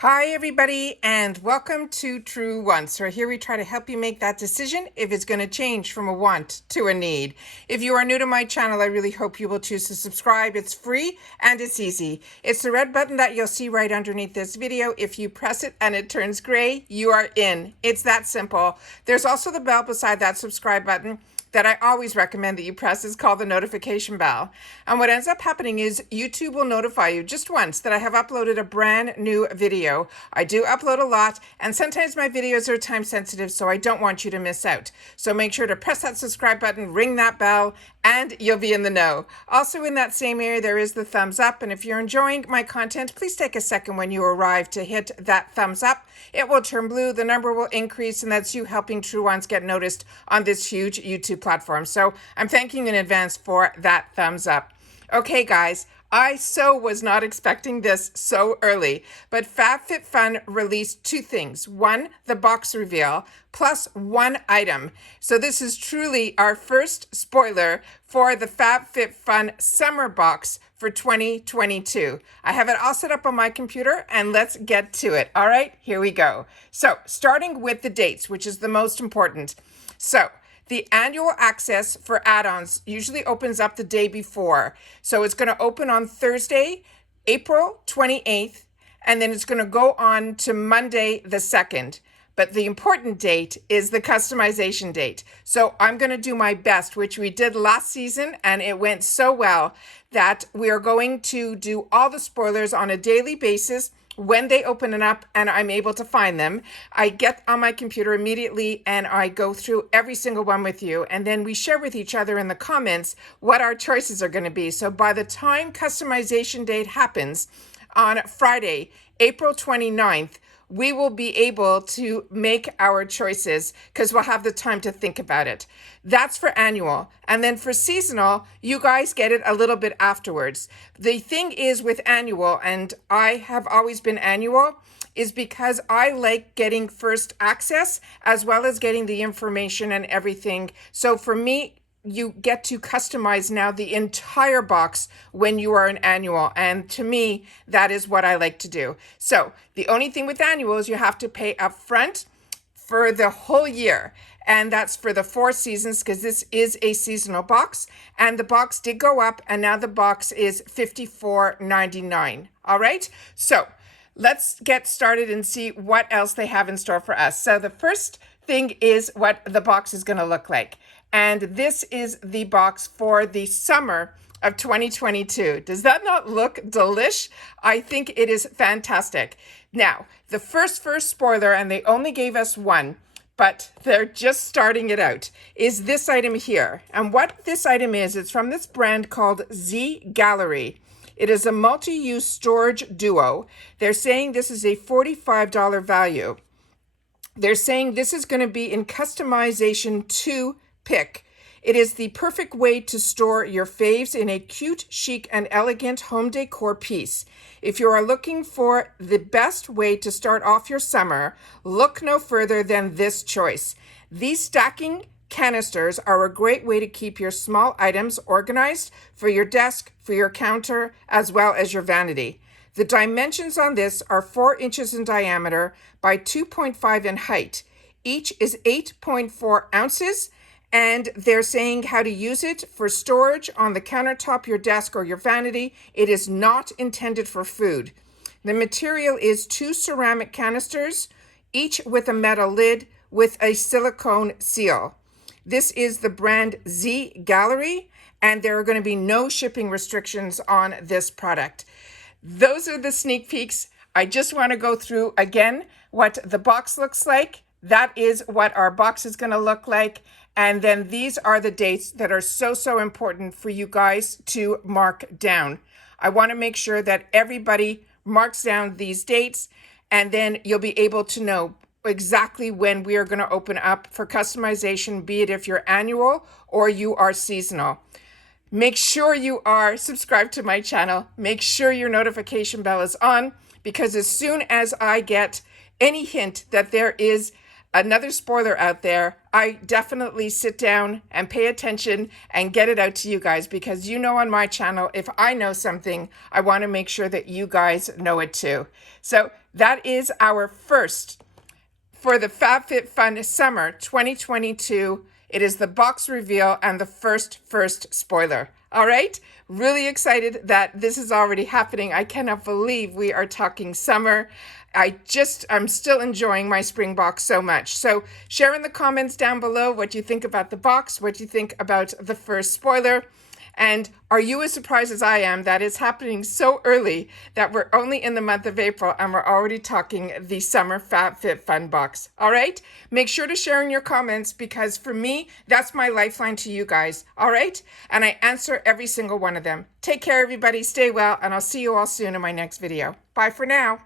Hi everybody and welcome to True Wants, where here we try to help you make that decision if it's going to change from a want to a need. If you are new to my channel, I really hope you will choose to subscribe. It's free and it's easy. It's the red button that you'll see right underneath this video. If you press it and it turns gray, you are in. It's that simple. There's also the bell beside that subscribe button that I always recommend that you press. Is called the notification bell. And what ends up happening is YouTube will notify you just once that I have uploaded a brand new video. I do upload a lot, and sometimes my videos are time sensitive, so I don't want you to miss out. So make sure to press that subscribe button, ring that bell, and you'll be in the know. Also in that same area, there is the thumbs up. And if you're enjoying my content, please take a second when you arrive to hit that thumbs up. It will turn blue, the number will increase, and that's you helping True Ones get noticed on this huge YouTube platform. So I'm thanking you in advance for that thumbs up. Okay, guys, I was not expecting this so early, but FabFitFun released two things. One, the box reveal, plus one item. So this is truly our first spoiler for the FabFitFun summer box for 2022. I have it all set up on my computer, and let's get to it. All right, here we go. So starting with the dates, which is the most important. So the annual access for add-ons usually opens up the day before. So it's going to open on Thursday, April 28th, and then it's going to go on to Monday the 2nd. But the important date is the customization date. So I'm going to do my best, which we did last season, and it went so well that we are going to do all the spoilers on a daily basis when they open it up and I'm able to find them. I get on my computer immediately and I go through every single one with you, and then we share with each other in the comments what our choices are going to be. So by the time customization date happens on Friday, April 29th, we will be able to make our choices because we'll have the time to think about it. That's for annual. And then for seasonal, you guys get it a little bit afterwards. The thing is with annual, and I have always been annual, is because I like getting first access as well as getting the information and everything. So for me, you get to customize now the entire box when you are an annual. And to me, that is what I like to do. So the only thing with annual is you have to pay up front for the whole year. And that's for the 4 seasons because this is a seasonal box. And the box did go up, and now the box is $54.99. All right. So let's get started and see what else they have in store for us. So the first thing is what the box is going to look like. And this is the box for the summer of 2022. Does that not look delish? I think it is fantastic. Now, the first spoiler, and they only gave us one, but they're just starting it out, is this item here. And what this item is, it's from this brand called Z Gallery. It is a multi-use storage duo. They're saying this is a $45 value. They're saying this is going to be in customization 2 pick. It is the perfect way to store your faves in a cute, chic, and elegant home decor piece. If you are looking for the best way to start off your summer, look no further than this choice. These stacking canisters are a great way to keep your small items organized for your desk, for your counter, as well as your vanity. The dimensions on this are 4 inches in diameter by 2.5 in height. Each is 8.4 ounces. And they're saying how to use it for storage on the countertop, your desk, or your vanity. It is not intended for food. The material is 2 ceramic canisters, each with a metal lid with a silicone seal. This is the brand Z Gallery, and there are going to be no shipping restrictions on this product. Those are the sneak peeks. I just want to go through again what the box looks like. That is what our box is going to look like. And then these are the dates that are so important for you guys to mark down. I want to make sure that everybody marks down these dates, and then you'll be able to know exactly when we are going to open up for customization, be it if you're annual or you are seasonal. Make sure you are subscribed to my channel. Make sure your notification bell is on, because as soon as I get any hint that there is another spoiler out there, I definitely sit down and pay attention and get it out to you guys, because you know on my channel, if I know something, I want to make sure that you guys know it too. So that is our first for the FabFitFun Summer 2022. It is the box reveal and the first spoiler. All right, really excited that this is already happening. I cannot believe we are talking summer. I'm still enjoying my spring box so much. So share in the comments down below what you think about the box, what you think about the first spoiler. And are you as surprised as I am that it's happening so early that we're only in the month of April and we're already talking the summer FabFitFun box? All right, make sure to share in your comments, because for me, that's my lifeline to you guys. All right, and I answer every single one of them. Take care, everybody. Stay well, and I'll see you all soon in my next video. Bye for now.